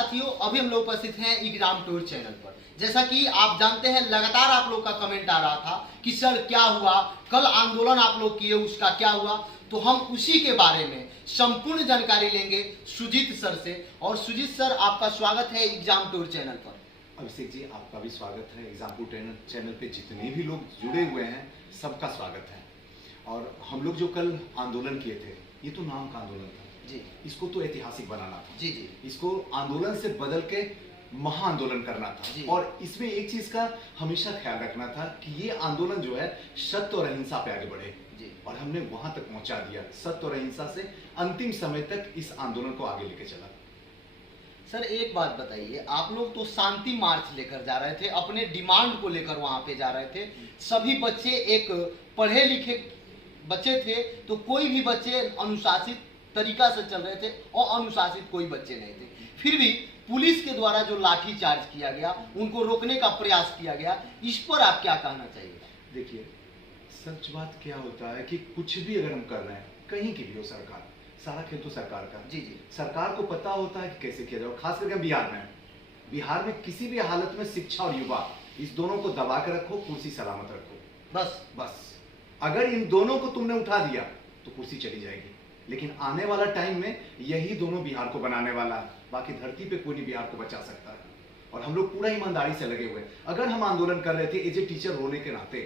साथियों, अभी हम लोग उपस्थित हैं एग्जाम टूर चैनल पर। जैसा कि आप जानते हैं, लगातार आप लोग का कमेंट आ रहा था कि सर क्या हुआ, कल आंदोलन आप लोग किए उसका क्या हुआ। तो हम उसी के बारे में संपूर्ण जानकारी लेंगे सुजीत सर से। और सुजीत सर, आपका स्वागत है एग्जाम टूर चैनल पर। अभिषेक जी, आपका भी स्वागत है। एग्जाम टूर चैनल पे जितने भी लोग जुड़े हुए हैं सबका स्वागत है। और हम लोग जो कल आंदोलन किए थे, ये तो नाम का आंदोलन था जी, इसको तो ऐतिहासिक बनाना था। जी जी, इसको आंदोलन से बदल के महा आंदोलन करना था। और इसमें एक चीज का हमेशा ख्याल रखना था कि ये आंदोलन जो है सत्य और अहिंसा पे आगे बढ़े जी। और हमने वहां तक पहुंचा दिया। सत्य और अहिंसा से अंतिम समय तक इस आंदोलन को आगे लेके चला। सर एक बात बताइए, आप लोग तो शांति मार्च लेकर जा रहे थे, अपने डिमांड को लेकर वहां पे जा रहे थे। सभी बच्चे एक पढ़े लिखे बच्चे थे, तो कोई भी बच्चे अनुशासित तरीका से चल रहे थे और अनुशासित कोई बच्चे नहीं थे। फिर भी पुलिस के द्वारा जो लाठी चार्ज किया गया, उनको रोकने का प्रयास किया गया, इस पर आप क्या कहना चाहिए? देखिए, सच बात क्या होता है कि कुछ भी अगर हम कर रहे हैं, कहीं की भी हो सरकार, सारा खेल तो सरकार का। जी जी, सरकार को पता होता है कि कैसे किया जाए। खास करके बिहार में किसी भी हालत में शिक्षा और युवा, इस दोनों को दबा के रखो, कुर्सी सलामत रखो। बस अगर इन दोनों को तुमने उठा दिया तो कुर्सी चली जाएगी। लेकिन आने वाला टाइम में यही दोनों बिहार को बनाने वाला है। बाकी धरती पे कोई नहीं बिहार को बचा सकता है। और हम लोग पूरा ईमानदारी से लगे हुए। अगर हम आंदोलन कर रहे थे एज ए टीचर होने के नाते,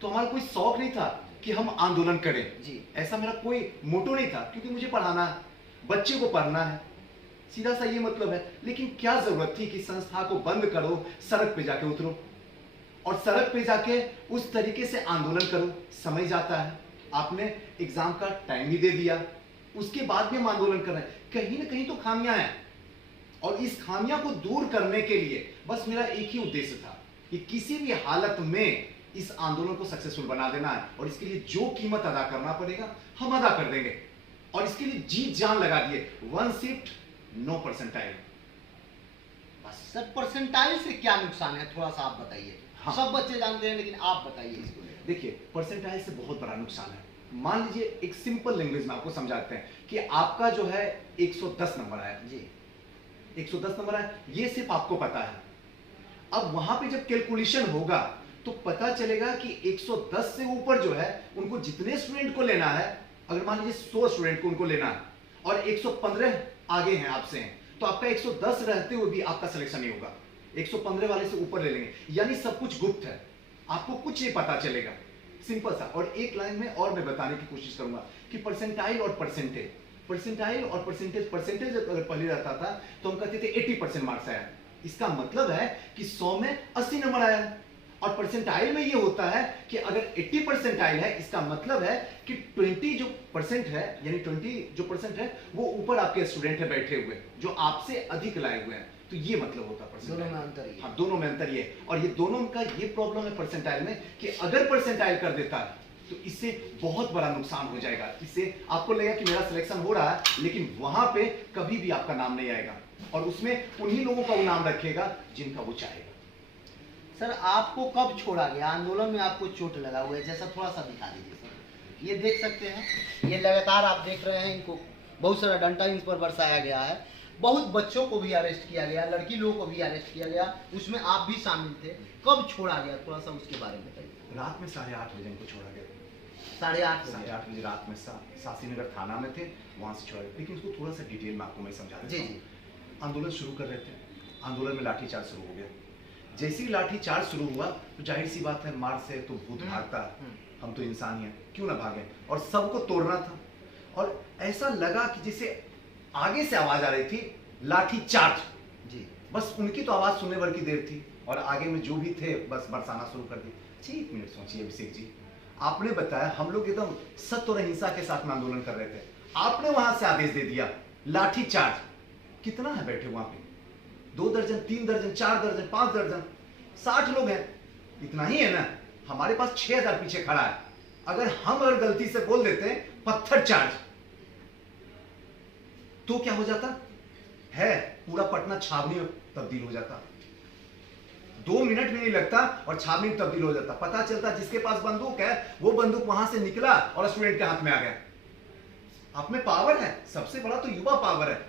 तो हमारा कोई शौक नहीं था कि हम आंदोलन करें जी। ऐसा मेरा कोई मोटो नहीं था, क्योंकि मुझे पढ़ाना है, बच्चे को पढ़ना है, सीधा सा ये मतलब है। लेकिन क्या जरूरत थी कि संस्था को बंद करो, सड़क पे जाके उतरो और सड़क पे जाके उस तरीके से आंदोलन करो। समय जाता है, आपने एग्जाम का टाइम भी दे दिया, उसके बाद भी हम आंदोलन कर रहे हैं। कहीं ना कहीं तो खामियां हैं, और इस खामियां को दूर करने के लिए बस मेरा एक ही उद्देश्य था कि किसी भी हालत में इस आंदोलन को सक्सेसफुल बना देना है। और इसके लिए जो कीमत अदा करना पड़ेगा हम अदा कर देंगे। और इसके लिए जीत जान लगा दिए। 1 शिफ्ट नो परसेंटाइल। बस सर, परसेंटाइल से क्या नुकसान है, थोड़ा सा आप बताइए। हाँ। सब बच्चे जानते हैं, लेकिन आप बताइए इसको। देखिए, परसेंटाइल से बहुत बड़ा नुकसान है। मान लीजिए, एक सिंपल लैंग्वेज में आपको समझाते हैं कि आपका जो है 110 नंबर आया जी, 110 नंबर आया, ये सिर्फ आपको पता है। अब वहां पे जब कैलकुलेशन होगा तो पता चलेगा कि 110 से ऊपर जो है उनको जितने स्टूडेंट को लेना है, अगर मान लीजिए 100 स्टूडेंट को उनको लेना है और 115 आगे हैं आपसे हैं, तो आपका 110 रहते हुए भी आपका सिलेक्शन नहीं होगा। 115 वाले से ऊपर ले लेंगे। यानी सब कुछ गुप्त है, आपको कुछ नहीं पता चलेगा। सिंपल सा। और एक लाइन में और मैं बताने की कोशिश करूंगा कि परसेंटाइल और परसेंटेज अगर पहले रहता था तो हम कहते थे 80% मार्क्स आया। इसका मतलब है कि 100 में 80 नंबर आया। और परसेंटाइल में ये होता है कि अगर 80 परसेंटाइल है, इसका मतलब है कि 20 जो परसेंट है, यानी 20 जो परसेंट है वो ऊपर आपके स्टूडेंट है बैठे हुए, जो आपसे अधिक लाए हुए हैं। तो ये मतलब होता है परसेंटाइल। दोनों में अंतर है। हाँ, दोनों में अंतर ये। और ये दोनों का ये प्रॉब्लम है परसेंटाइल में कि अगर परसेंटाइल कर देता है तो इससे बहुत बड़ा नुकसान हो जाएगा। इससे आपको लगेगा कि मेरा सिलेक्शन हो रहा है, लेकिन वहां पे कभी भी आपका नाम नहीं आएगा। और उसमें उन्हीं लोगों का वो नाम रखेगा जिनका वो चाहेगा। सर, आपको कब छोड़ा गया? आंदोलन में आपको चोट लगा हुआ है, जैसा थोड़ा सा दिखा दीजिए सर। ये देख सकते हैं, ये लगातार आप देख रहे हैं, इनको बहुत सारा डंडा इन पर बरसाया गया है। बहुत बच्चों को भी अरेस्ट किया गया, लड़की लोगों को भी अरेस्ट किया गया, उसमें आप भी शामिल थे। कब छोड़ा गया, थोड़ा सा उसके बारे में बताइए। रात में 8:30 बजे इनको छोड़ा गया। 8:30 बजे रात में शास्त्रीनगर थाना में थे, वहां से छोड़ा गया। लेकिन उसको थोड़ा सा डिटेल में आपको मैं समझा देता हूं। आंदोलन शुरू कर रहे थे, आंदोलन में लाठीचार्ज शुरू हो गया। जैसे ही लाठीचार्ज शुरू हुआ तो जाहिर सी बात है, मार से तो भूत भागता है, हम तो इंसान ही हैं, क्यों ना भागे। और सबको तोड़ना था। और ऐसा लगा कि जैसे आगे से आवाज आ रही थी, लाठी चार्ज जी। बस उनकी तो आवाज सुनने भर की देर थी, और आगे में जो भी थे बस बरसाना शुरू कर दी। 1 मिनट सोचिए अभिषेक जी, आपने बताया हम लोग एकदम सत्य और अहिंसा के साथ में आंदोलन कर रहे थे, आपने वहां से आदेश दे दिया लाठी चार्ज। कितना है बैठे वहां पे? 2 दर्जन, 3 दर्जन, 4 दर्जन, 5 दर्जन, 60 लोग हैं। इतना ही है ना। हमारे पास 6000 पीछे खड़ा है। अगर गलती से बोल देते पत्थर चार्ज, तो क्या हो जाता है? पूरा पटना छावनी में तब्दील हो जाता। 2 मिनट भी नहीं लगता और छावनी में तब्दील हो जाता। पता चलता जिसके पास बंदूक है वो बंदूक वहां से निकला और स्टूडेंट के हाथ में आ गया। आप में पावर है, सबसे बड़ा तो युवा पावर है।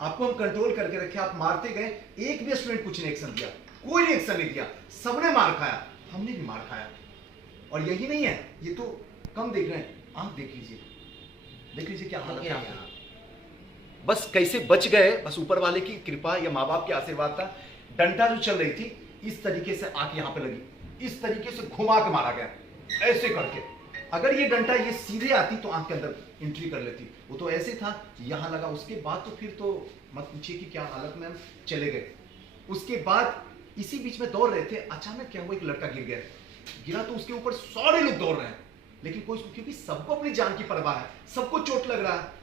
आपको हम कंट्रोल करके रखे, आप मारते गए, एक भी स्टूडेंट कुछ नहीं एक्शन दिया, कोई रिएक्शन नहीं दिया, सबने मार खाया, हमने भी मार खाया। और यही नहीं है, ये तो कम देख रहे हैं, आंख देख लीजिए क्या हालत है। बस कैसे बच गए, बस ऊपर वाले की कृपा या माँ बाप के आशीर्वाद था। डंडा जो चल रही थी इस तरीके से आंख यहाँ पे लगी, इस तरीके से घुमा के मारा गया, ऐसे करके। अगर ये डंडा ये सीधे आती तो आंख के अंदर एंट्री कर लेती, वो तो ऐसे था, यहाँ लगा। उसके बाद तो फिर तो मत पूछिए कि क्या हालत में हम चले गए। उसके बाद इसी बीच में दौड़ रहे थे, अचानक क्या हुआ, एक लड़का गिर गया। गिरा तो उसके ऊपर सारे लोग दौड़ रहे हैं, लेकिन कोई, क्योंकि सबको अपनी जान की परवाह है, सबको चोट लग रहा है।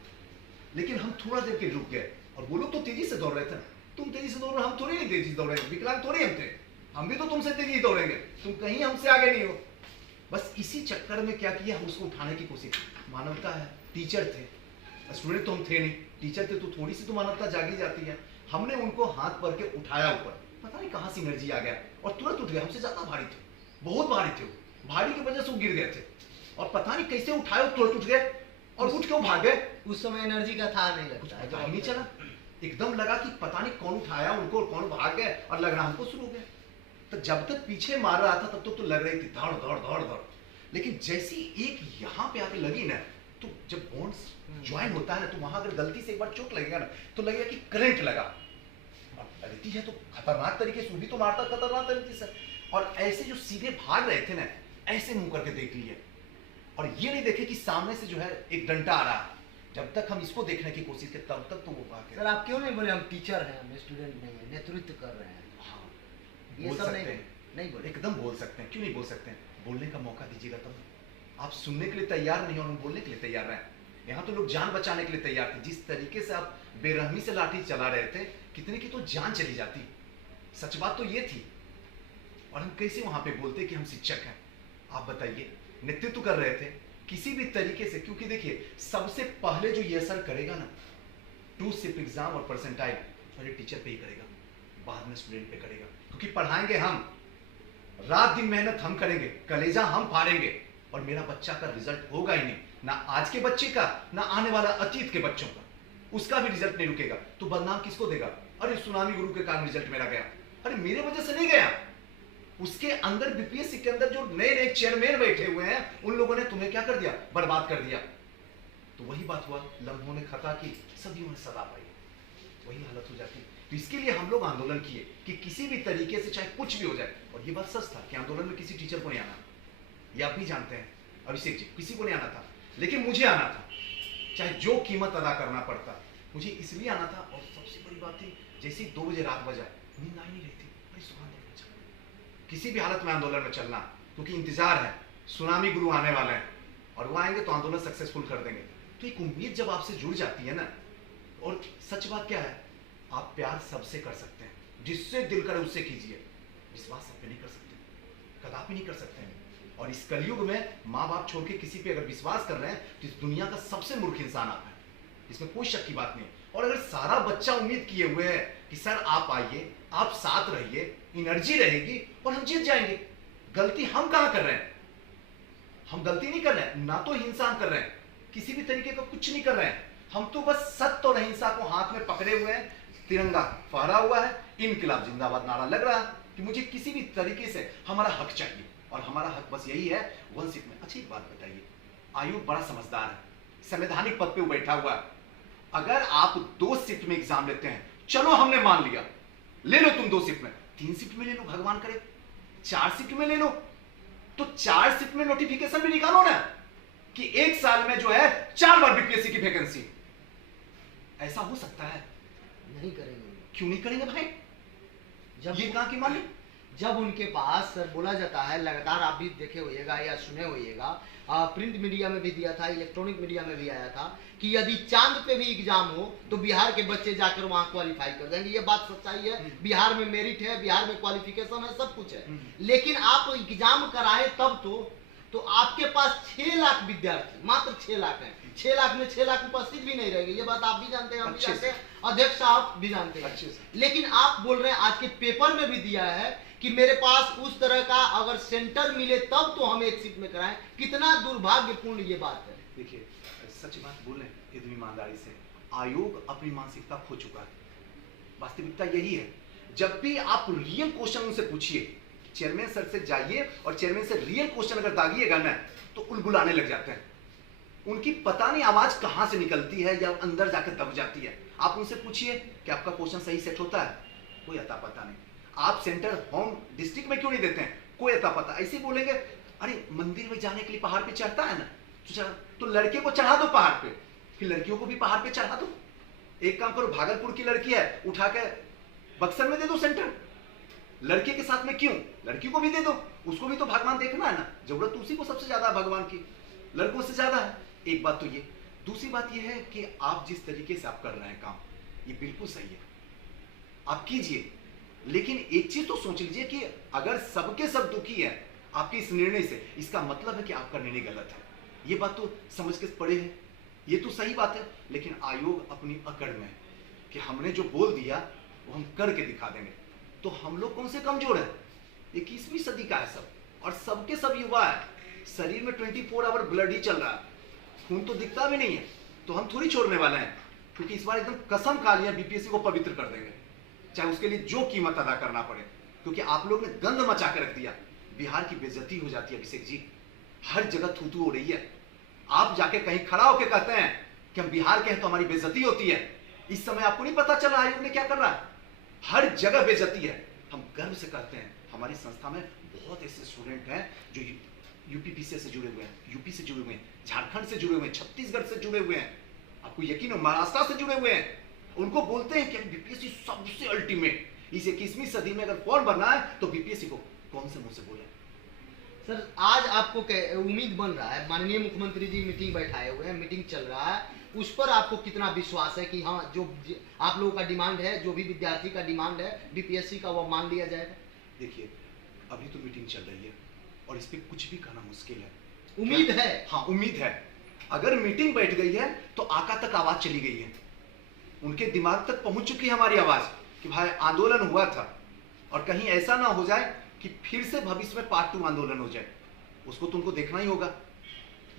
लेकिन हम थोड़ा देर के रुक गए, और वो लोग तो तेजी से दौड़ रहे थे। तुम तेजी से दौड़ रहे हो, हम थोड़ी नहीं तेजी से दौड़ेंगे, विकलांग थोड़ी हम थे, हम भी तो तुमसे तेजी दौड़ेंगे, तुम कहीं हमसे आगे नहीं हो। बस इसी चक्कर में क्या किया, हम उसको उठाने की कोशिश। मानवता है, टीचर थे, स्टूडेंट तो हम थे नहीं, टीचर थे तो थोड़ी सी तो मानवता जागी जाती है। हमने उनको हाथ भर के उठाया ऊपर, पता नहीं कहां से एनर्जी आ गया, और तुरंत उठ गए। हमसे ज्यादा भारी थे, बहुत भारी थे, भारी की वजह से वो गिर गए थे, और पता नहीं कैसे उठाए, तुरंत उठ गए और उठ के वो भाग गए। उस समय एनर्जी का था नहीं लगता है, पता ही नहीं चला, एकदम लगा कि पता नहीं कौन उठाया उनको, कौन भाग गए, और लगना हमको शुरू हो गया। तो जब तक पीछे मार रहा था तब तो लग रही थी दौड़ दौड़ दौड़ दौड़, लेकिन जैसी एक यहाँ पे आके लगी ना, तो जब बोन्स ज्वाइन होता है ना, तो वहां अगर गलती से एक बार चोट लगेगा ना, तो लगेगा कि करंट लगा। और लगती है तो खतरनाक तरीके से, भी तो मारता खतरनाक तरीके से। और ऐसे जो सीधे भाग रहे थे ना, ऐसे मुंह करके देख लिए, और ये नहीं देखे कि सामने से जो है एक डंडा आ रहा है। जब तक हम इसको देखने की कोशिश की, तब तक तो वो भाग गए। सर आप क्यों नहीं बोले हम टीचर हैं, हम स्टूडेंट नहीं है, नेतृत्व कर रहे हैं? हाँ, ये बोल सब सकते हैं, नहीं बोले। एकदम बोल सकते हैं, क्यों नहीं बोल सकते हैं? बोलने का मौका दीजिएगा तब। आप सुनने के लिए तैयार नहीं और हम बोलने के लिए तैयार हैं। यहाँ तो लोग जान बचाने के लिए तैयार थे। जिस तरीके से आप बेरहमी से लाठी चला रहे थे, कितने की तो जान चली जाती। सच बात तो ये थी, और हम कैसे वहां पे बोलते कि हम शिक्षक हैं? आप बताइए, नेतृत्व कर रहे थे किसी भी तरीके से, क्योंकि देखिए सबसे पहले जो ये असर करेगा ना, टू सिप एग्जाम और परसेंटाइल, पहले टीचर पे ही करेगा, बाद में स्टूडेंट पे करेगा। क्योंकि पढ़ाएंगे हम, रात दिन मेहनत हम करेंगे, कलेजा हम फाड़ेंगे, और मेरा बच्चा का रिजल्ट होगा ही नहीं, ना आज के बच्चे का, ना आने वाला अतीत के बच्चों का, उसका भी रिजल्ट नहीं रुकेगा। तो बदनाम किसको देगा? अरे सुनामी गुरु के कारण रिजल्ट मेरा गया, अरे मेरे वजह से नहीं गया, उसके अंदर बीपीएससी के अंदर जो नए नए चेयरमैन बैठे हुए हैं, उन लोगों ने तुम्हें क्या कर दिया? बर्बाद कर दिया। तो वही बात हुआ, लम्हों ने खता की, सदियों ने सदा पाई, वही हालत हो जाती। तो इसके लिए हम लोग आंदोलन किए कि किसी भी तरीके से चाहे कुछ भी हो जाए। और ये बात सच था कि आंदोलन में किसी टीचर को नहीं आना, ये आप भी जानते हैं अभिषेक जी, किसी को नहीं आना था, लेकिन मुझे आना था, चाहे जो कीमत अदा करना पड़ता, मुझे इसलिए आना था। और सबसे बड़ी बात थी, जैसे 2 बजे रात बजा, नींद आ नहीं रही थी, अरे सुबह आंदोलन चलना, किसी भी हालत में आंदोलन में चलना, क्योंकि इंतजार है, सुनामी गुरु आने वाले हैं, और वो आएंगे तो आंदोलन सक्सेसफुल कर देंगे। तो एक उम्मीद जब आपसे जुड़ जाती है ना, और सच बात क्या है, आप प्यार सबसे कर सकते हैं, जिससे दिल करे उससे कीजिए, विश्वास सब पे नहीं कर सकते, कदापि नहीं कर सकते हैं। और इस कलयुग में माँ बाप छोड़ के किसी पे अगर विश्वास कर रहे हैं, तो इस दुनिया का सबसे मूर्ख इंसान आप हैं, इसमें कोई शक की बात नहीं। और अगर सारा बच्चा उम्मीद किए हुए है कि सर आप आइए, आप साथ रहिए, एनर्जी रहेगी और हम जीत जाएंगे, गलती हम कहां कर रहे हैं? हम गलती नहीं कर रहे हैं, ना तो हिंसा कर रहे हैं, किसी भी तरीके का कुछ नहीं कर रहे हैं, हम तो बस सत्य और अहिंसा को हाथ में पकड़े हुए हैं, तिरंगा फहरा हुआ है, इनकलाब जिंदाबाद नारा लग रहा है कि मुझे किसी भी तरीके से हमारा हक चाहिए, और हमारा हक बस यही है 1 सीट में। अच्छी बात बताइए, आयुब बड़ा समझदार है, संवैधानिक पद पे बैठा हुआ है, अगर आप 2 शिफ्ट में एग्जाम लेते हैं, चलो हमने मान लिया, ले लो तुम 2 शिफ्ट में, 3 शिफ्ट में ले लो, भगवान करे 4 शिफ्ट में ले लो, तो 4 शिफ्ट में नोटिफिकेशन भी निकालो ना कि 1 साल में जो है 4 बार बीपीएससी की वैकेंसी। ऐसा हो सकता है? नहीं करेंगे। क्यों नहीं करेंगे भाई? जब ये कहां की माने? जब उनके पास सर बोला जाता है, लगातार आप भी देखे होइएगा या सुने होइएगा, प्रिंट मीडिया में भी दिया था, इलेक्ट्रॉनिक मीडिया में भी आया था कि यदि चांद पे भी एग्जाम हो तो बिहार के बच्चे जाकर वहां क्वालिफाई कर जाएंगे। ये बात सच्चाई है, बिहार में मेरिट है, बिहार में क्वालिफिकेशन है, सब कुछ है। लेकिन आप एग्जाम कराए तब तो आपके पास 6 लाख विद्यार्थी, मात्र 6 लाख है, 6 लाख में 6 लाख उपस्थित भी नहीं रहेंगे, ये बात आप भी जानते हैं, हम भी जानते हैं, अध्यक्ष साहब भी जानते हैं। लेकिन आप बोल रहे हैं, आज के पेपर में भी दिया है कि मेरे पास उस तरह का अगर सेंटर मिले तब तो हम 1 सीट में कराएं। कितना दुर्भाग्यपूर्ण ये बात है। देखिए, सच बात बोले एकदम ईमानदारी से, आयोग अपनी मानसिकता खो चुका है। वास्तविकता यही है। जब भी आप रियल क्वेश्चन उनसे पूछिए, चेयरमैन सर से जाइए और चेयरमैन से रियल क्वेश्चन अगर दागिएगा ना तो उलबुलाने लग जाते हैं। उनकी पता नहीं आवाज कहां से निकलती है या अंदर जाकर दब जाती है। आप उनसे पूछिए कि आपका क्वेश्चन सही सेट होता है, कोई अता पता नहीं। आप सेंटर होम डिस्ट्रिक्ट में क्यों नहीं देते हैं, कोई अता पता। ऐसे बोलेंगे अरे मंदिर में जाने के लिए पहाड़ पे चढ़ता है ना, तो लड़के को चढ़ा दो पहाड़ पे, फिर लड़कियों को भी पहाड़ पे चढ़ा दो। एक काम करो, भागलपुर की लड़की है, उठा के बक्सर में दे दो सेंटर। लड़के के साथ में क्यों, लड़की को भी दे दो, उसको भी तो भगवान देखना है ना। जरूरत उसी को सबसे ज्यादा है भगवान की, लड़कों से ज्यादा है। एक बात तो ये। दूसरी बात ये है कि आप जिस तरीके से आप कर रहे हैं काम, ये बिल्कुल सही है, आप कीजिए। लेकिन एक चीज तो सोच लीजिए कि अगर सबके सब दुखी है आपके इस निर्णय से, इसका मतलब है कि आपका निर्णय गलत है। ये बात तो समझ के पड़े है, ये तो सही बात है। लेकिन आयोग अपनी अकड़ में है कि हमने जो बोल दिया वो हम करके दिखा देंगे। तो हम लोग कौन से कमजोर हैं? 21वीं सदी का है सब, और सबके सब युवा है। शरीर में 24 आवर ब्लड ही चल रहा है, खून तो दिखता भी नहीं है। तो हम थोड़ी छोड़ने वाले हैं, क्योंकि इस बार एकदम कसम खा लिया बीपीएससी को पवित्र कर देंगे, चाहे उसके लिए जो कीमत अदा करना पड़े। क्योंकि आप लोग ने गंद मचा के रख दिया, बिहार की बेइज्जती हो जाती है अभिषेक जी। हर जगह थू थू हो रही है। आप जाके कहीं खड़ा होकर कहते हैं कि हम बिहार के हैं तो हमारी बेइज्जती होती है। इस समय आपको नहीं पता चला आयोग ने क्या कर रहा है? हर जगह बेइज्जती है। हम गर्व से कहते हैं हमारी संस्था में बहुत ऐसे स्टूडेंट हैं जो यूपीपीसी से जुड़े हुए हैं, यूपी से जुड़े हुए हैं, झारखंड से जुड़े हुए हैं, छत्तीसगढ़ से जुड़े हुए हैं, आपको यकीन हो महाराष्ट्र से जुड़े हुए हैं। उनको बोलते हैं कि बीपीएससी सबसे अल्टीमेट, इस 21वीं सदी में अगर फॉर्म भरना है तो बीपीएससी को कौन से मुंह से बोले। सर आज आपको उम्मीद बन रहा है, माननीय मुख्यमंत्री जी मीटिंग बैठाए हुए हैं, मीटिंग चल रहा है, उस पर आपको कितना विश्वास है कि हाँ जो आप लोगों का डिमांड है, जो भी विद्यार्थी का डिमांड है बीपीएससी का, वो मान लिया जाएगा? देखिए अभी तो मीटिंग चल रही है और इस पे कुछ भी कहना मुश्किल है। उम्मीद है? हाँ उम्मीद है। अगर मीटिंग बैठ गई है तो आका तक आवाज चली गई है, उनके दिमाग तक पहुंच चुकी है हमारी आवाज कि भाई आंदोलन हुआ था, और कहीं ऐसा ना हो जाए कि फिर से भविष्य में पार्ट 2 आंदोलन हो जाए। उसको तो उनको देखना ही होगा।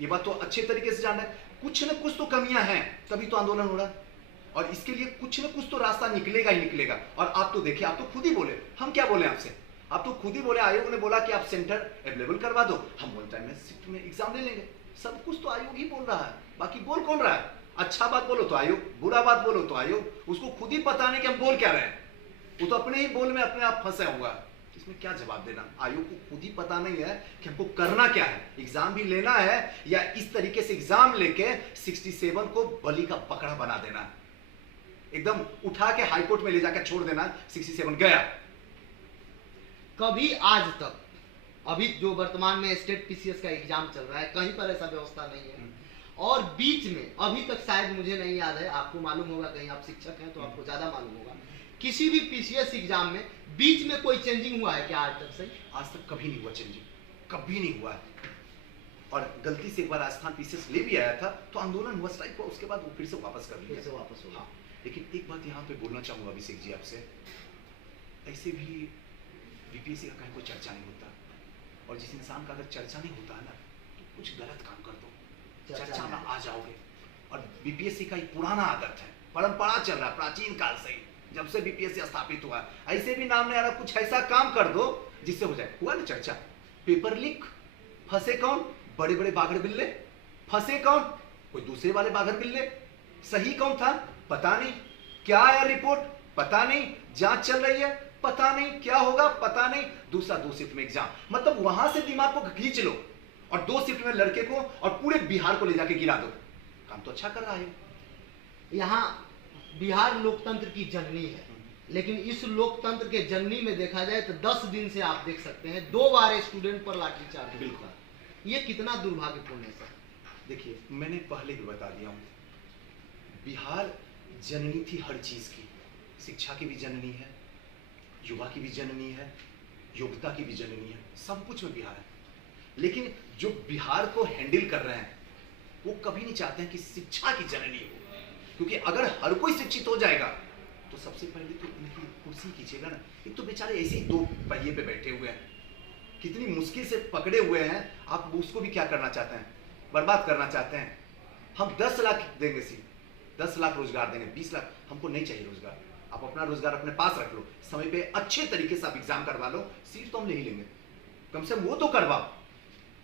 ये बात तो अच्छे तरीके से जानना है। कुछ न कुछ तो कमियां हैं, तभी तो आंदोलन हो रहा है, और इसके लिए कुछ न कुछ तो रास्ता निकलेगा ही निकलेगा। और आप तो देखिए, आप तो खुद ही बोले, हम क्या बोले आपसे, आप तो खुद ही बोले आयोग ने बोला कि आप सेंटर अवेलेबल करवा दो, हम वन टाइम में शिफ्ट में एग्जाम ले लेंगे। सब कुछ तो आयोग ही बोल रहा है, बाकी बोल कौन रहा है? अच्छा बात बोलो तो आयोग, बुरा बात बोलो तो आयोग। उसको खुद ही पता नहीं कि हम बोल क्या रहे हैं, वो तो अपने ही बोल में अपने आप फंसा हुआ है। इसमें क्या जवाब देना? आयोग को खुद ही पता नहीं है कि हमको करना क्या है, एग्जाम भी लेना है या इस तरीके से एग्जाम लेके 67 को बलि का पकड़ा बना देना, एकदम उठा के हाईकोर्ट में ले जाकर छोड़ देना, 67 गया। कभी आज तक, अभी जो वर्तमान में स्टेट पीसीएस का एग्जाम चल रहा है, कहीं पर ऐसा व्यवस्था नहीं है। और बीच में अभी तक शायद मुझे नहीं याद है, आपको मालूम होगा, कहीं आप शिक्षक हैं तो आपको ज्यादा मालूम होगा, किसी भी पीसीएस एग्जाम में बीच में कोई चेंजिंग हुआ है क्या आज तक? सही आज तक कभी नहीं हुआ चेंजिंग, कभी नहीं हुआ है। और गलती से एक बार राजस्थान पीसीएस ले भी आया था तो आंदोलन हुआ, स्ट्राइक हुआ, उसके बाद वो फिर से वापस कर लिया, वापस हो। हाँ। लेकिन एक बात यहाँ पे बोलना चाहूंगा अभिषेक जी आपसे, ऐसे भी बीपीएससी का कहीं कोई चर्चा नहीं होता, और जिस इंसान का अगर चर्चा नहीं होता है ना तो कुछ गलत काम कर दो, चर्चा में आ जाओगे। और बीपीएससी का एक पुराना आदत है, परंपरा चल रहा है प्राचीन काल से ही, जब से बीपीएससी स्थापित हुआ। ऐसे भी नाम नहीं आ रहा, कुछ ऐसा काम कर दो जिससे हो जाए। हुआ ना चर्चा, पेपर लीक, फंसे कौन? बड़े बड़े बाघड़ बिल्ले। फंसे कौन? कोई दूसरे वाले बाघड़ बिल्ले। सही कौन था? पता नहीं। क्या आया रिपोर्ट? पता नहीं। जांच चल रही है? पता नहीं। क्या होगा? पता नहीं। दूसरा 2 शिफ्ट में एग्जाम, मतलब वहां से दिमाग को खींच लो और 2 शिफ्ट में लड़के को और पूरे बिहार को ले जाके गिरा दो। काम तो अच्छा कर रहा है। यहाँ बिहार लोकतंत्र की जननी है, लेकिन इस लोकतंत्र के जननी में देखा जाए तो 10 दिन से आप देख सकते हैं 2 बार स्टूडेंट पर लाठीचार्ज। बिल्कुल, ये कितना दुर्भाग्यपूर्ण है सर। देखिए मैंने पहले भी बता दिया हूं, बिहार जननी थी हर चीज की, शिक्षा की भी जननी है, युवा की भी जननी है, योग्यता की भी जननी है, सब कुछ में बिहार है। लेकिन जो बिहार को हैंडल कर रहे हैं वो कभी नहीं चाहते हैं कि शिक्षा की जननी हो, क्योंकि अगर हर कोई शिक्षित हो जाएगा तो सबसे पहले तो उनकी कुर्सी खींचेगा ना। एक तो बेचारे ऐसे ही 2 पहिए पे बैठे हुए हैं, कितनी मुश्किल से पकड़े हुए हैं, आप उसको भी क्या करना चाहते हैं? बर्बाद करना चाहते हैं। हम 10 लाख देंगे सी, 10 लाख रोजगार देंगे, 20 लाख, हमको नहीं चाहिए रोजगार। आप अपना रोजगार अपने पास रख लो, समय पे अच्छे तरीके से आप एग्जाम करवा लो, सीट तो हम ले ही लेंगे, कम से कम वो तो करवाओ।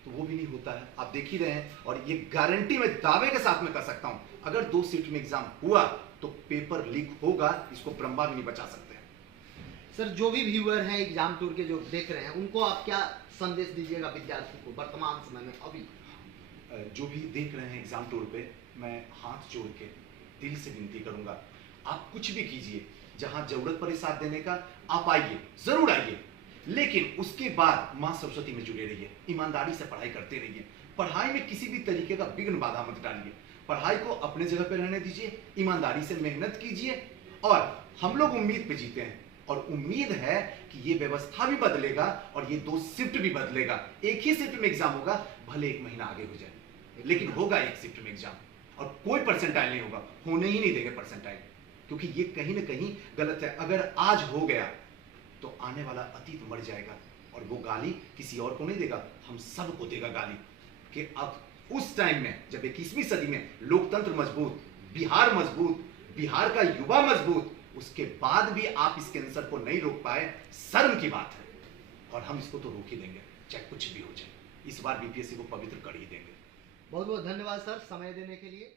तो वो भी नहीं होता है, आप देख ही रहे हैं। और ये गारंटी मैं दावे के साथ में कर सकता हूं, अगर 2 शिफ्ट में एग्जाम हुआ तो पेपर लीक होगा, इसको ब्रह्मा भी नहीं बचा सकते। सर जो भी व्यूअर हैं एग्जाम टूर के जो देख रहे हैं, उनको आप क्या संदेश दीजिएगा विद्यार्थी को वर्तमान समय में? अभी जो भी देख रहे हैं एग्जाम टूर पे, मैं हाथ जोड़ के दिल से विनती करूंगा, आप कुछ भी कीजिए, जहां जरूरत पड़े साथ देने का आप आइए, जरूर आइए, लेकिन उसके बाद मां सरस्वती में जुड़े रहिए, ईमानदारी से पढ़ाई करते रहिए। पढ़ाई में किसी भी तरीके का विघ्न बाधा मत डालिए, पढ़ाई को अपने जगह पे रहने दीजिए, ईमानदारी से मेहनत कीजिए। और हम लोग उम्मीद पे जीते हैं, और उम्मीद है कि ये व्यवस्था भी बदलेगा और ये 2 शिफ्ट भी बदलेगा। एक ही शिफ्ट में एग्जाम होगा, भले 1 महीना आगे हो जाए, लेकिन होगा एक शिफ्ट में एग्जाम, और कोई परसेंटाइल नहीं होगा, होने ही नहीं देंगे परसेंटाइल, क्योंकि ये कहीं ना कहीं गलत है। अगर आज हो गया तो आने वाला अतीत मर जाएगा, और वो गाली किसी और को नहीं देगा, हम सबको देगा गाली। कि अब उस टाइम में जब 21वीं सदी में लोकतंत्र मजबूत, बिहार मजबूत, बिहार का युवा मजबूत, उसके बाद भी आप इस कैंसर को नहीं रोक पाए, शर्म की बात है। और हम इसको तो रोक ही देंगे, चाहे कुछ भी हो जाए, इस बार बीपीएससी को पवित्र कर ही देंगे। बहुत बहुत धन्यवाद सर समय देने के लिए।